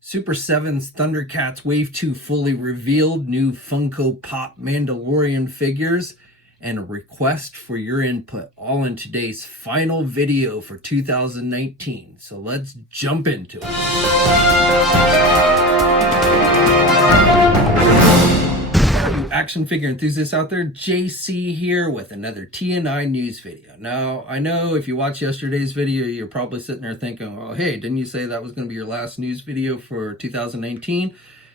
Super7's ThunderCats Wave 2 fully revealed, new Funko Pop Mandalorian figures, and a request for your input, all in today's final video for 2019. So let's jump into it. Action figure enthusiasts out there, JC here with another TNINews video. Now, I know if you watched yesterday's video, you're probably sitting there thinking, well, hey, didn't you say that was going to be your last news video for 2019?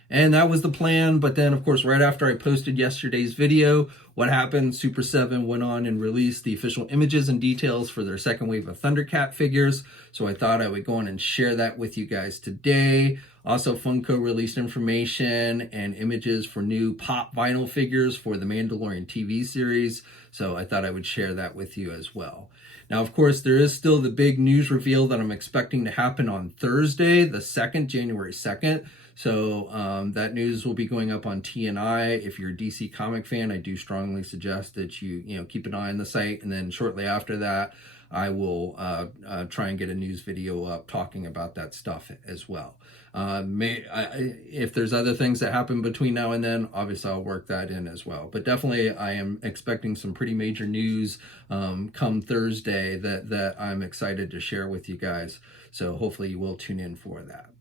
And that was the plan, but then, of course, right after I posted yesterday's video, what happened? Super7 went on and released the official images and details for their second wave of Thundercat figures, so I thought I would go on and share that with you guys today. Also, Funko released information and images for new pop vinyl figures for the Mandalorian TV series, so I thought I would share that with you as well. Now, of course, there is still the big news reveal that I'm expecting to happen on Thursday, the 2nd, January 2nd. So that news will be going up on TNI. If you're a DC comic fan, I do strongly suggest that you keep an eye on the site. And then shortly after that, I will try and get a news video up talking about that stuff as well. If there's other things that happen between now and then, obviously I'll work that in as well. But definitely I am expecting some pretty major news come Thursday that I'm excited to share with you guys. So hopefully you will tune in for that.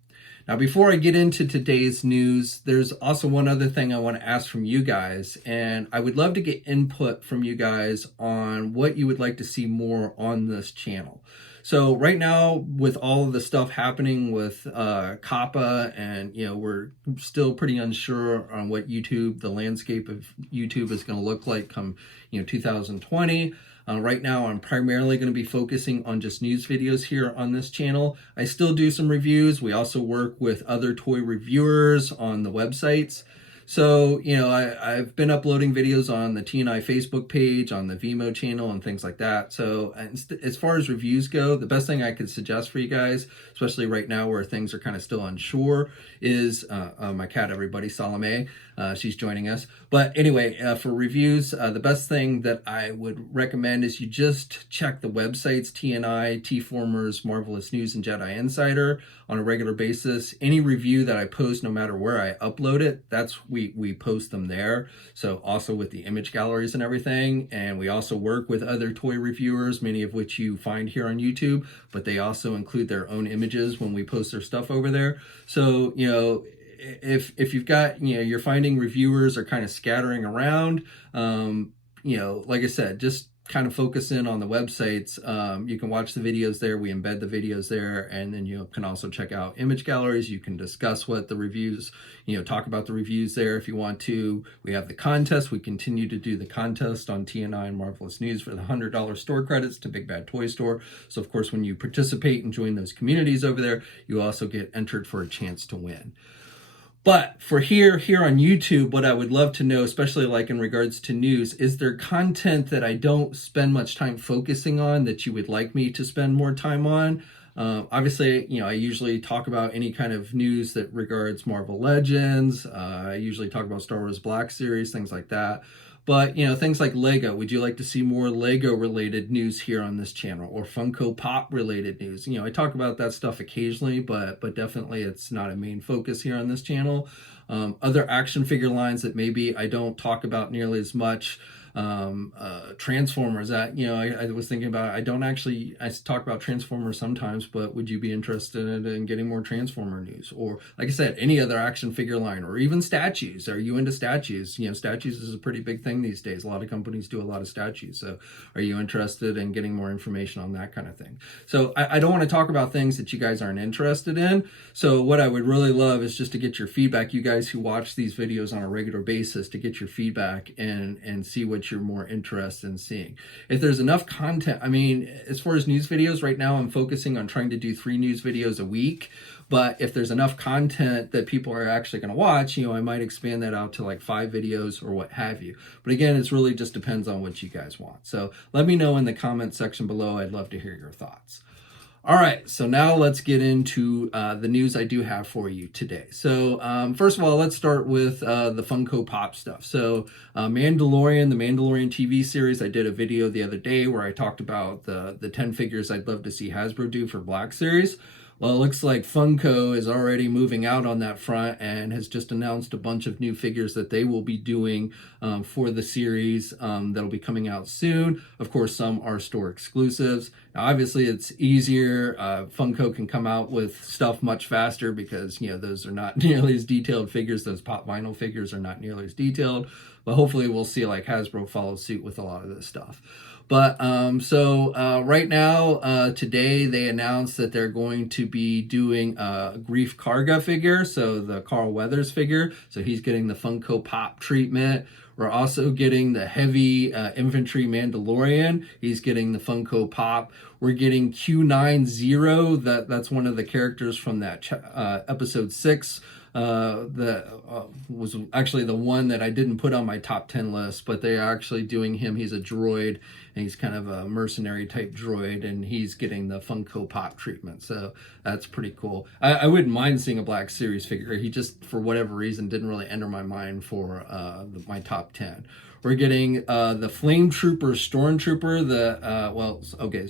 Now, before I get into today's news, there's also one other thing I want to ask from you guys, and I would love to get input from you guys on what you would like to see more on this channel. So right now, with all of the stuff happening with COPPA, and we're still pretty unsure on what the landscape of YouTube is going to look like come 2020. Right now, I'm primarily going to be focusing on just news videos here on this channel. I still do some reviews. We also work with other toy reviewers on the websites. So, I've been uploading videos on the TNI Facebook page, on the Vimeo channel, and things like that. So, as far as reviews go, the best thing I could suggest for you guys, especially right now where things are kind of still unsure, is my cat, everybody, Salome. She's joining us. But anyway, for reviews, the best thing that I would recommend is you just check the websites, TNI, T-Formers, Marvelous News, and Jedi Insider on a regular basis. Any review that I post, no matter where I upload it, we post them there. So also with the image galleries and everything. And we also work with other toy reviewers, many of which you find here on YouTube, but they also include their own images when we post their stuff over there. So, if you've got, you're finding reviewers are kind of scattering around, like I said, just kind of focus in on the websites. You can watch the videos there. We embed the videos there. And then you can also check out image galleries. You can discuss what the reviews, talk about the reviews there if you want to. We have the contest. We continue to do the contest on TNI and Marvelous News for the $100 store credits to Big Bad Toy Store. So, of course, when you participate and join those communities over there, you also get entered for a chance to win. But for here on YouTube, what I would love to know, especially like in regards to news, is there content that I don't spend much time focusing on that you would like me to spend more time on? Obviously, I usually talk about any kind of news that regards Marvel Legends. I usually talk about Star Wars Black Series, things like that. But, things like Lego. Would you like to see more Lego-related news here on this channel, or Funko Pop-related news? I talk about that stuff occasionally, but definitely it's not a main focus here on this channel. Other action figure lines that maybe I don't talk about nearly as much. Transformers, that I was thinking about. I talk about Transformers sometimes, but would you be interested in getting more Transformer news? Or like I said, any other action figure line, or even statues. Are you into statues? Statues is a pretty big thing these days. A lot of companies do a lot of statues. So are you interested in getting more information on that kind of thing? So I don't want to talk about things that you guys aren't interested in. So what I would really love is just to get your feedback, you guys who watch these videos on a regular basis, to get your feedback and see what you're more interested in seeing. If there's enough content, as far as news videos, right now I'm focusing on trying to do 3 news videos a week. But if there's enough content that people are actually going to watch, I might expand that out to like 5 videos or what have you. But again, it's really just depends on what you guys want. So let me know in the comment section below. I'd love to hear your thoughts. All right, so now let's get into the news I do have for you today. So first of all, let's start with the Funko Pop stuff. So the Mandalorian TV series, I did a video the other day where I talked about the 10 figures I'd love to see Hasbro do for Black Series. Well, it looks like Funko is already moving out on that front and has just announced a bunch of new figures that they will be doing for the series that'll be coming out soon. Of course, some are store exclusives. Now, obviously, it's easier. Funko can come out with stuff much faster because, you know, those are not nearly as detailed figures. Those pop vinyl figures are not nearly as detailed. But hopefully we'll see like Hasbro follow suit with a lot of this stuff. But right now, today they announced that they're going to be doing a Grief Karga figure, so the Carl Weathers figure. So he's getting the Funko Pop treatment. We're also getting the Heavy Infantry Mandalorian. He's getting the Funko Pop. We're getting Q90. That's one of the characters from that episode 6. That was actually the one that I didn't put on my top 10 list, but they're actually doing him. He's a droid, and he's kind of a mercenary type droid, and he's getting the Funko Pop treatment. So that's pretty cool. I wouldn't mind seeing a Black Series figure. He just, for whatever reason, didn't really enter my mind for my top 10. We're getting the Flame Trooper Stormtrooper,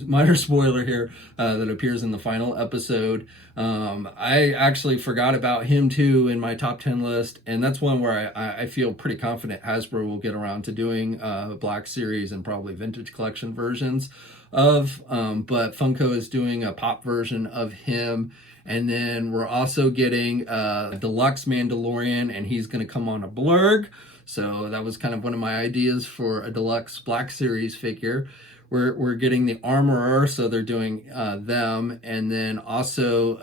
minor spoiler here, that appears in the final episode. I actually forgot about him too in my top 10 list, and that's one where I feel pretty confident Hasbro will get around to doing Black Series and probably Vintage Collection versions of, but Funko is doing a pop version of him. And then we're also getting a Deluxe Mandalorian, and he's going to come on a blurg. So that was kind of one of my ideas for a Deluxe Black Series figure. We're getting the Armorer, so they're doing them. And then also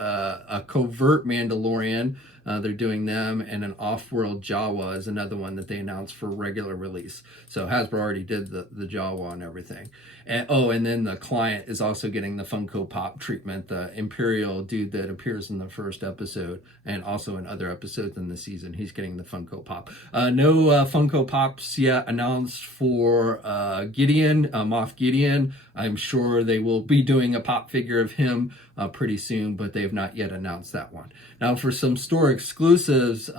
a Covert Mandalorian. They're doing them, and an Off-World Jawa is another one that they announced for regular release. So Hasbro already did the Jawa and everything. And then the Client is also getting the Funko Pop treatment, the Imperial dude that appears in the first episode and also in other episodes in the season. He's getting the Funko Pop. No Funko Pops yet announced for Gideon, Moff Gideon. I'm sure they will be doing a pop figure of him pretty soon, but they have not yet announced that one. Now, for some store exclusives, it's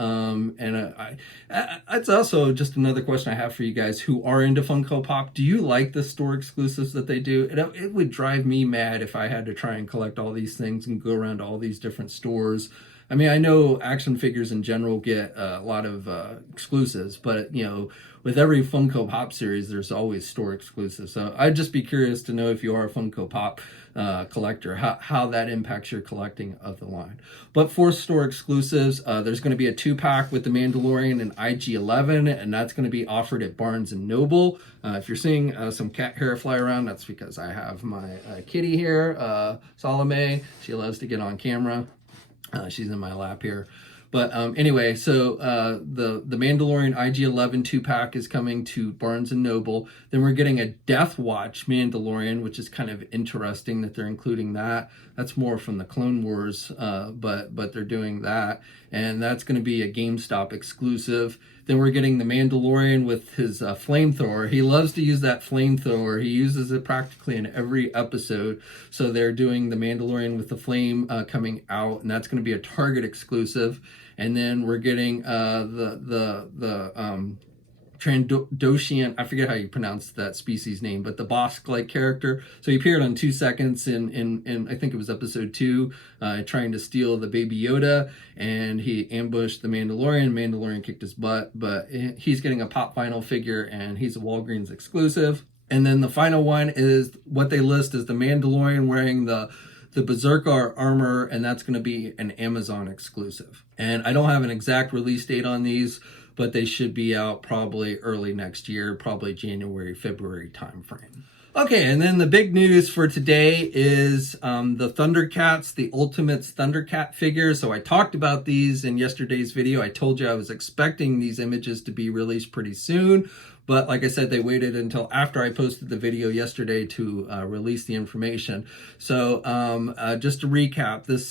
also just another question I have for you guys who are into Funko Pop. Do you like the store exclusives that they do? It would drive me mad if I had to try and collect all these things and go around to all these different stores. I mean, I know action figures in general get a lot of exclusives, but, you know, with every Funko Pop series, there's always store exclusives. So I'd just be curious to know if you are a Funko Pop collector, how that impacts your collecting of the line. But for store exclusives, there's going to be a 2-pack with the Mandalorian and IG-11, and that's going to be offered at Barnes & Noble. If you're seeing some cat hair fly around, that's because I have my kitty here, Salome. She loves to get on camera. She's in my lap here. But anyway, so the Mandalorian IG-11 2-pack is coming to Barnes & Noble. Then we're getting a Death Watch Mandalorian, which is kind of interesting that they're including that. That's more from the Clone Wars, but they're doing that. And that's going to be a GameStop exclusive. Then we're getting the Mandalorian with his flamethrower. He loves to use that flamethrower. He uses it practically in every episode. So they're doing the Mandalorian with the flame coming out, and that's going to be a Target exclusive. And then we're getting the Trandoshan, I forget how you pronounce that species name, but the Bosk-like character. So he appeared on 2 seconds in I think it was episode 2, trying to steal the Baby Yoda, and he ambushed the Mandalorian. Mandalorian kicked his butt, but he's getting a pop vinyl figure, and he's a Walgreens exclusive. And then the final one is what they list as the Mandalorian wearing the Berserker armor, and that's going to be an Amazon exclusive. And I don't have an exact release date on these, but they should be out probably early next year, probably January, February timeframe. Okay, and then the big news for today is the Thundercats, the Ultimates Thundercat figures. So I talked about these in yesterday's video. I told you I was expecting these images to be released pretty soon. But like I said, they waited until after I posted the video yesterday to release the information. So just to recap, this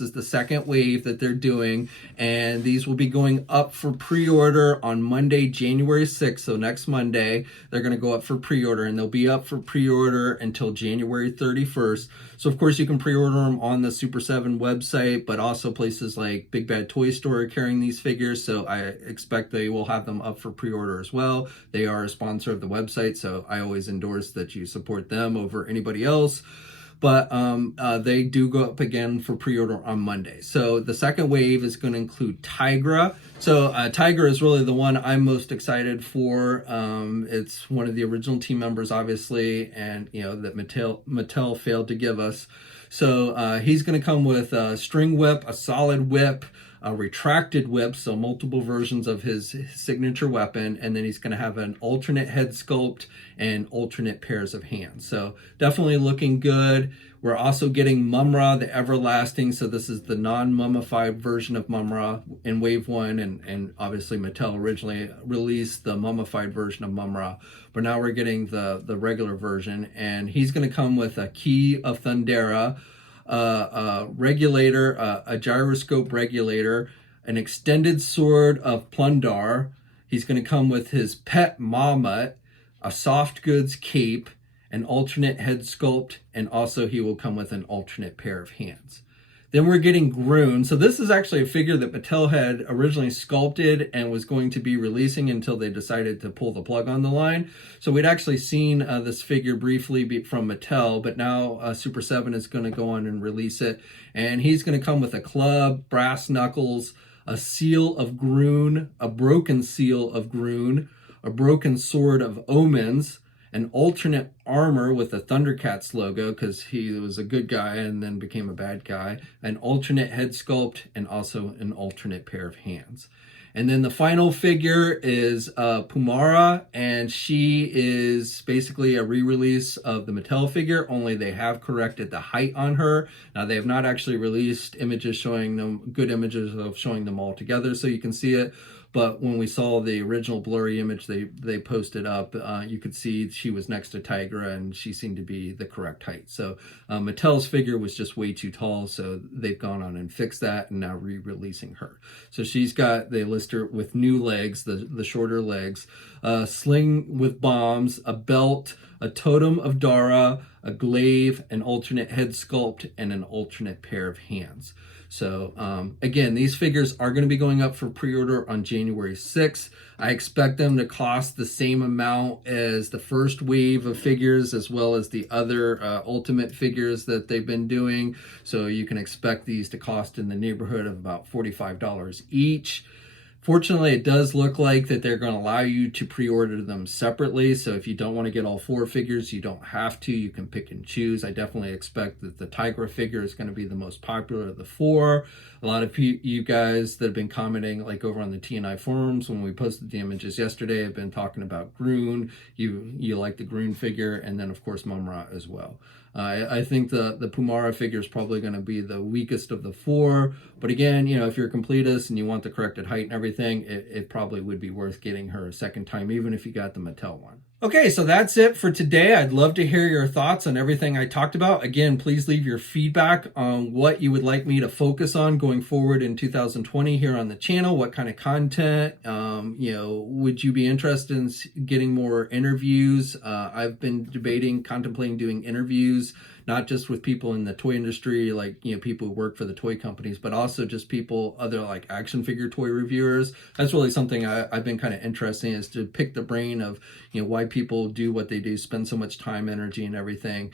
is the second wave that they're doing. And these will be going up for pre-order on Monday, January 6th. So next Monday, they're going to go up for pre-order. And they'll be up for pre-order until January 31st. So, of course, you can pre-order them on the Super7 website, but also places like Big Bad Toy Store are carrying these figures. So I expect they will have them up for pre-order as well. They are a sponsor of the website, so I always endorse that you support them over anybody else. but they do go up again for pre-order on Monday. So the second wave is going to include Tigra. So Tigra is really the one I'm most excited for. It's one of the original team members, obviously, and that Mattel failed to give us. So he's going to come with a string whip, a solid whip, a retracted whip, so multiple versions of his signature weapon, and then he's going to have an alternate head sculpt and alternate pairs of hands. So definitely looking good. We're also getting Mumm-Ra, the Everlasting. So this is the non-mummified version of Mumm-Ra in Wave 1, and obviously Mattel originally released the mummified version of Mumm-Ra, but now we're getting the regular version, and he's going to come with a Key of Thundera, a regulator, a gyroscope regulator, an extended sword of Plundar. He's going to come with his pet Mammut, a soft goods cape, an alternate head sculpt, and also he will come with an alternate pair of hands. Then we're getting Groon. So this is actually a figure that Mattel had originally sculpted and was going to be releasing until they decided to pull the plug on the line. So we'd actually seen this figure briefly from Mattel, but now Super7 is going to go on and release it. And he's going to come with a club, brass knuckles, a seal of Groon, a broken seal of Groon, a broken sword of Omens, an alternate armor with the Thundercats logo because he was a good guy and then became a bad guy, an alternate head sculpt, and also an alternate pair of hands. And then the final figure is Pooh Mara, and she is basically a re-release of the Mattel figure, only they have corrected the height on her. Now, they have not actually released images showing them, good images of showing them all together so you can see it. But when we saw the original blurry image they posted up, you could see she was next to Tigra and she seemed to be the correct height. So Mattel's figure was just way too tall, so they've gone on and fixed that and now re-releasing her. So she's got, they list her with new legs, the shorter legs, a sling with bombs, a belt, a totem of Dara, a glaive, an alternate head sculpt, and an alternate pair of hands. So again, these figures are going to be going up for pre-order on January 6th. I expect them to cost the same amount as the first wave of figures, as well as the other Ultimate figures that they've been doing. So you can expect these to cost in the neighborhood of about $45 each. Fortunately, it does look like that they're going to allow you to pre-order them separately. So if you don't want to get all 4 figures, you don't have to. You can pick and choose. I definitely expect that the Tigra figure is going to be the most popular of the 4. A lot of you guys that have been commenting, like over on the TNI forums when we posted the images yesterday, have been talking about Groon. You like the Groon figure, and then of course Mumm-Ra as well. I think the Pooh Mara figure is probably going to be the weakest of the 4. But again, if you're a completist and you want the corrected height and everything, it probably would be worth getting her a second time, even if you got the Mattel one. Okay, so that's it for today. I'd love to hear your thoughts on everything I talked about. Again, please leave your feedback on what you would like me to focus on going forward in 2020 here on the channel. What kind of content, would you be interested in getting more interviews? I've been contemplating doing interviews, not just with people in the toy industry, like, people who work for the toy companies, but also just people, other like action figure toy reviewers. That's really something I've been kind of interested in, is to pick the brain of, why people do what they do, spend so much time, energy, and everything.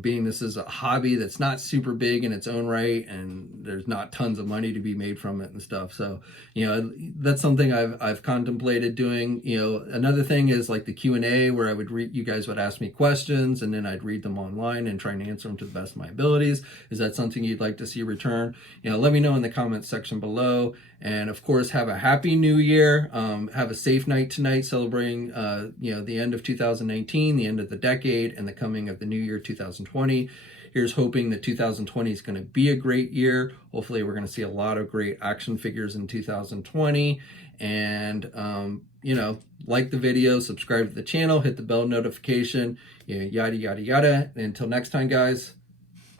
Being this is a hobby that's not super big in its own right, and there's not tons of money to be made from it and stuff. So, that's something I've contemplated doing. Another thing is like the Q&A, where I would you guys would ask me questions, and then I'd read them online and try and answer them to the best of my abilities. Is that something you'd like to see return? Let me know in the comments section below. And of course, have a happy new year. Have a safe night tonight, celebrating, the end of 2019, the end of the decade, and the coming of the new year 2020. Here's hoping that 2020 is going to be a great year. Hopefully, we're going to see a lot of great action figures in 2020. And, like the video, subscribe to the channel, hit the bell notification, yada, yada, yada. And until next time, guys,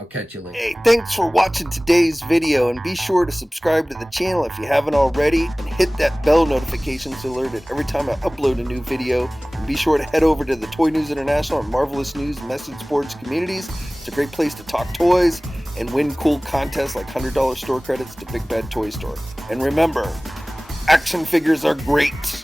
I'll catch you later. Hey, thanks for watching today's video, and be sure to subscribe to the channel if you haven't already, and hit that bell notification so alerted every time I upload a new video. And be sure to head over to the Toy News International and Marvelous News message boards communities. It's a great place to talk toys and win cool contests like $100 store credits to Big Bad Toy Store. And remember, action figures are great.